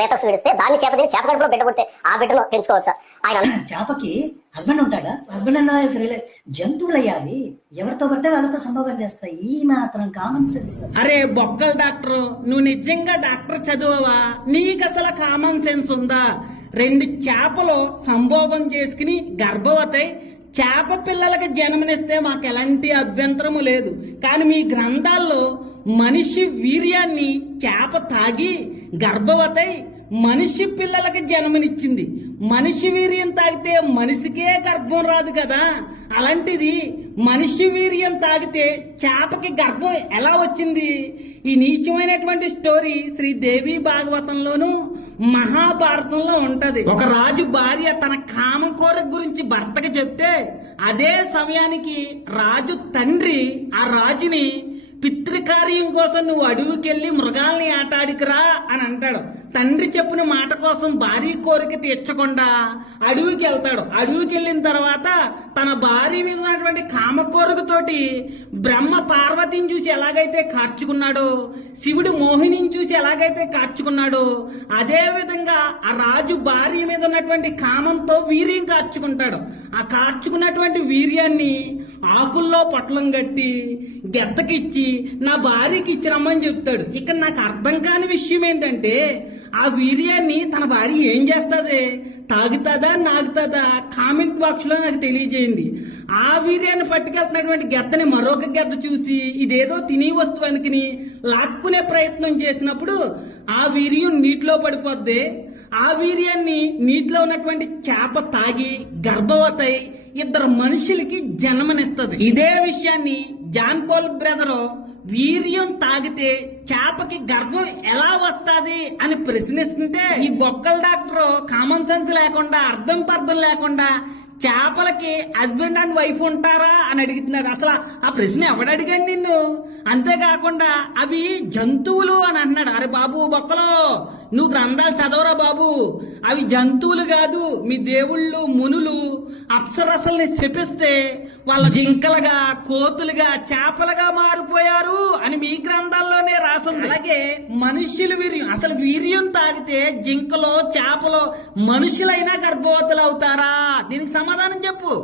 రేటస్ విడిస్తే దాన్ని చేప తిని చేప కడుపులో బిడ్డ పుడితే ఆ బిడ్డను పెంచుకోవచ్చా? ఆయన చేపకి హస్బెండ్ ఉంటాడా? హస్బెండ్ అండ్ వైఫ్ జంతువులు అయ్యాలి, ఎవరితో పడితే వాళ్ళతో సంభోగం చేస్తాయి. ఈ మాత్రం కామన్ సెన్స్. అరే బొక్కల డాక్టర్, నువ్వు నిజంగా డాక్టర్ చదువవా? నీకు అసలు కామన్ సెన్స్ ఉందా? 2 చేపలు సంభోగం చేసుకుని గర్భవతి చేప పిల్లలకి జన్మనిస్తే మాకు ఎలాంటి అభ్యంతరము లేదు. కానీ మీ గ్రంథాల్లో మనిషి వీర్యాన్ని చేప తాగి గర్భవతి మనిషి పిల్లలకి జన్మనిచ్చింది. మనిషి వీర్యం తాగితే మనిషికే గర్భం రాదు కదా, అలాంటిది మనిషి వీర్యం తాగితే చేపకి గర్భం ఎలా వచ్చింది? ఈ నీచమైనటువంటి స్టోరీ శ్రీదేవి భాగవతంలోను మహాభారతంలో ఉంటది. ఒక రాజు భార్య తన కామ కోరిక గురించి భర్తకి చెప్తే అదే సమయానికి రాజు తండ్రి ఆ రాజుని పితృకార్యం కోసం నువ్వు అడవికెళ్ళి మృగాల్ని ఆటాడికిరా అని అంటాడు. తండ్రి చెప్పిన మాట కోసం భార్య కోరిక తీర్చకుండా అడవికి వెళ్తాడు. అడవికి వెళ్ళిన తర్వాత తన భార్య మీద ఉన్నటువంటి కామ కోరికతోటి బ్రహ్మ పార్వతిని చూసి ఎలాగైతే కార్చుకున్నాడో, శివుడు మోహినిని చూసి ఎలాగైతే కార్చుకున్నాడో, అదే విధంగా ఆ రాజు భార్య మీద ఉన్నటువంటి కామంతో వీర్యం కార్చుకుంటాడు. ఆ కార్చుకున్నటువంటి వీర్యాన్ని ఆకుల్లో పొట్లం కట్టి గెత్తకిచ్చి నా భార్యకి ఇచ్చి రమ్మని చెప్తాడు. ఇక్కడ నాకు అర్థం కాని విషయం ఏంటంటే ఆ వీర్యాన్ని తన భార్య ఏం చేస్తుంది? తాగుతుందా నాగుతుందా? కామెంట్ బాక్స్ లో నాకు తెలియజేయండి. ఆ వీర్యాన్ని పట్టుకెళ్తున్నటువంటి గెత్తని మరొక గెత్త చూసి ఇదేదో తినే వస్తువు అనుకుని లాక్కునే ప్రయత్నం చేసినప్పుడు ఆ వీర్యం నీటిలో పడిపోద్ది. ఆ వీర్యాన్ని నీటిలో ఉన్నటువంటి చేప తాగి గర్భవతి 2 మనుషులకి జన్మనిస్తుంది. ఇదే విషయాన్ని జాన్ పాల్ బ్రదర్ వీర్యం తాగితే చేపకి గర్భం ఎలా వస్తుంది అని ప్రశ్నిస్తుంటే ఈ బొక్కల డాక్టర్ కామన్ సెన్స్ లేకుండా అర్థం పర్థం లేకుండా చేపలకి హస్బెండ్ అండ్ వైఫ్ ఉంటారా అని అడుగుతున్నాడు. అసలు ఆ ప్రశ్న ఎవడు అడిగాడు నిన్ను? అంతేకాకుండా అవి జంతువులు అని అన్నాడు. అరే బాబు బొక్కలో, నువ్వు గ్రంథాలు చదవరా బాబు. అవి జంతువులు కాదు, మీ దేవుళ్ళు మునులు అప్సరసల్ని శపిస్తే వాళ్ళ జింకలుగా కోతులుగా చేపలుగా మారిపోయారు అని మీ గ్రంథాల్లోనే రాసుంది. అలాగే మనుషుల వీర్యం, అసలు వీర్యం తాగితే జింకలో చేపలో మనుషులైనా గర్భవతులు అవుతారా? దీనికి సమాధానం చెప్పు.